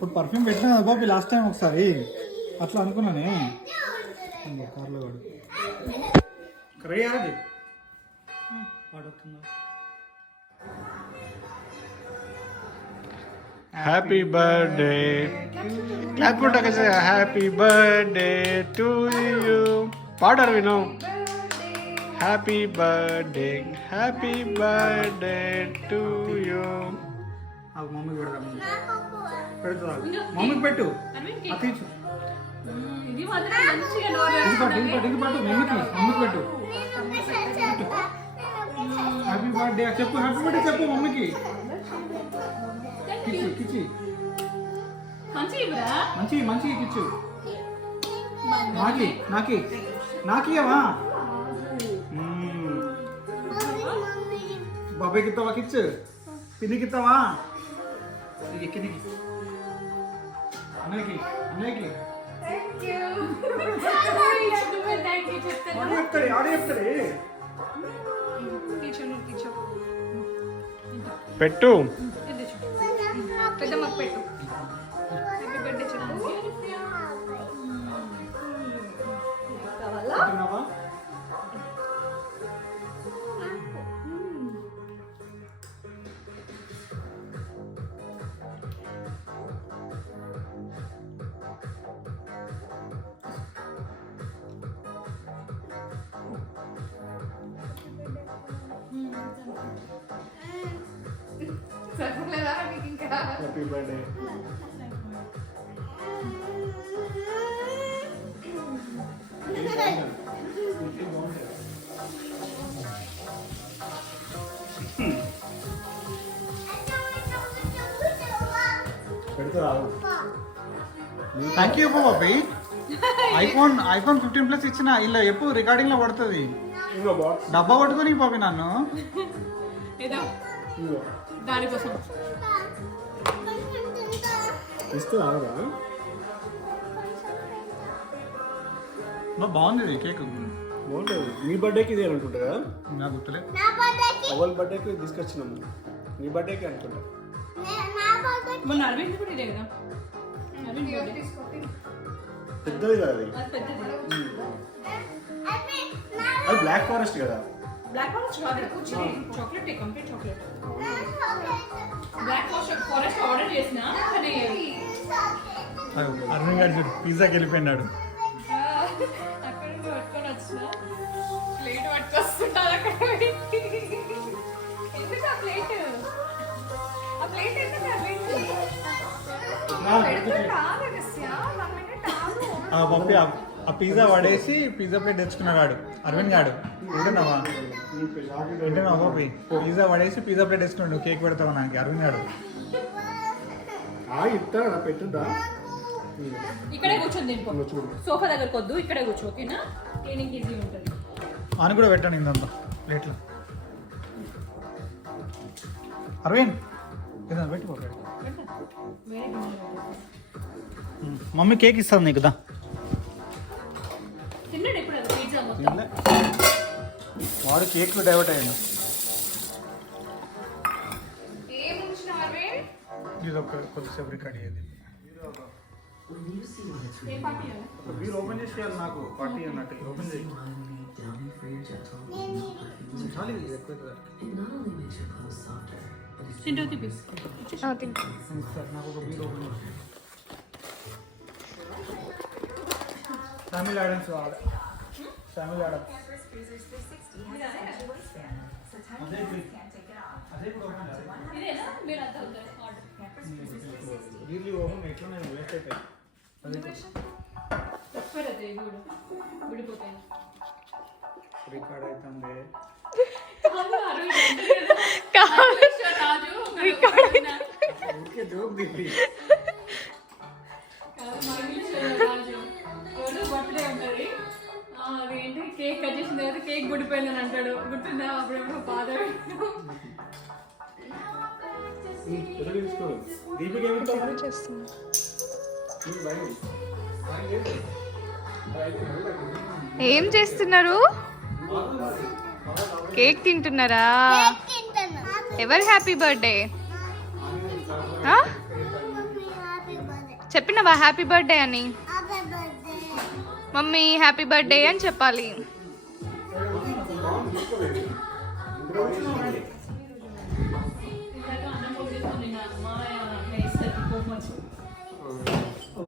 ఇప్పుడు పర్ఫ్యూమ్ పెట్టినా కదా బాబీ లాస్ట్ టైం ఒకసారి అట్లా అనుకున్నానే. కార్లో వాడు కరెక్ట్ అది వాడుతుందా. హ్యాపీ బర్త్డే క్లాప్ కొట్టక హ్యాపీ బర్త్డే టు యూ పాడారు విను. Happy birthday to you. మమ్మీకి పెడదాం. పెడుతుందా మమ్మీకి పెట్టు. తీర్చు ఇది పట్టు మమ్మీకి పెట్టు. హ్యాపీ బర్త్డే చెప్పు. హ్యాపీ బర్త్డే చెప్పు మమ్మీకి. కిచ్చు మంచి కిచ్చు. నాకియవా బాబాయ్కి ఇస్తావా కిచ్చు. పిన్నికి ఇస్తావా. అన్నయ్యకి ఆడే చెప్తాడే. పెట్టు పెద్దమ్మకు పెట్టు. హ్యాపీ బర్త్డే చెప్పు. కావాలా? సరిపోలేదా నీకు ఇంకా? Happy birthday. Thank you Bobby. IPhone 15 plus ఇచ్చిన ఇలా ఎప్పుడు రికార్డింగ్ లో పడుతుంది. డబ్బా పట్టుకొని బాబీ నన్ను దానికోసం ఇస్తుందా. బాగుంది కేక్. బాగుంటుంది. నీ బర్త్డేకి ఇదే అనుకుంటా కదా. నాకు గుర్తులేదు. అవల్ బర్త్డేకి తీసుకొచ్చినాము. నీ బర్త్డేకి అనుకుంటా. మన అరవింద్ కూడా ఇదే కదా. అరవింద్ బర్త్డే పెద్దది కదా అది. అది బ్లాక్ ఫారెస్ట్ కదా. బ్లాక్ ఫారెస్ట్ కాదు, chocolate complete chocolate. Black forest order చేసినా కానీ అరవింద్ గారు చూడు పిజ్జాకి వెళ్ళిపోయినాడు. అక్కడ నుండి పట్టుకొని వచ్చిన ప్లేట్ పట్టుకొస్తుంటారు అక్కడ. ఎందుకు ఆ ప్లేట్ ఎందుకు పప్పి ఆ పిజ్జా పడేసి పిజ్జా ప్లేట్ తెచ్చుకున్నాడు అరవింద్ గాడు. ఏంటన్నావా పప్పి పిజ్జా పడేసి పిజ్జా ప్లేట్ తెచ్చుకున్నాడు. కేక్ పెడతావా నాకు అరవింద్ గాడు. ఇస్తా పెట్టుదా. ఇక్కడే కూర్చొని తినుకో. సోఫా దగ్గరకు వద్దు, ఇక్కడే కూర్చో. ఓకేనా? క్లీనింగ్ ఈజీ ఉంటుంది. అని కూడా పెట్టండి ఇందంతా ప్లేట్లో. అరవింద్ ఏదైనా పెట్టుకోలేదు. మమ్మీ కేక్ ఇస్తుంది నీకు దా. తిన్నాడు ఇప్పుడు పిజ్జా మొత్తం. వాడు కేక్ డైవర్ట్ అయ్యాడు. ఇది ఒక కొద్దిసేపు రికార్డ్ అయ్యేది. మీరు ఓపెన్ చేసేయాలి నాకు పార్టీ అన్నట్టు. ఓపెన్ చేయాలి. ఫ్యామిలీ ఐటమ్స్ కావాలి. ఫ్యామిలీ ఐటమ్స్ అదే ఇప్పుడు ఓపెన్ వీళ్ళు ఓపెన్ ఎట్లా వేస్ట్ అయిపోయి విడిపోతాయి. రికార్డ్ అవుతుంది. బర్త్డే ఉంటుంది. అదేంటి కేక్ కట్ చేసిన తర్వాత కేక్ గుడిపోయిందని అంటాడు. గుర్తుందా? అప్పుడెప్పుడు బాధ. ఏం చేస్తున్నారు? కేక్ తింటున్నారా? ఎవరు హ్యాపీ బర్త్డే? చెప్పినవా హ్యాపీ బర్త్డే అని? మమ్మీ హ్యాపీ బర్త్డే అని చెప్పాలి. ఇందాక అన్నం కొట్టేసుకొని నా అమ్మాయి టేస్ట్ ఎక్కువ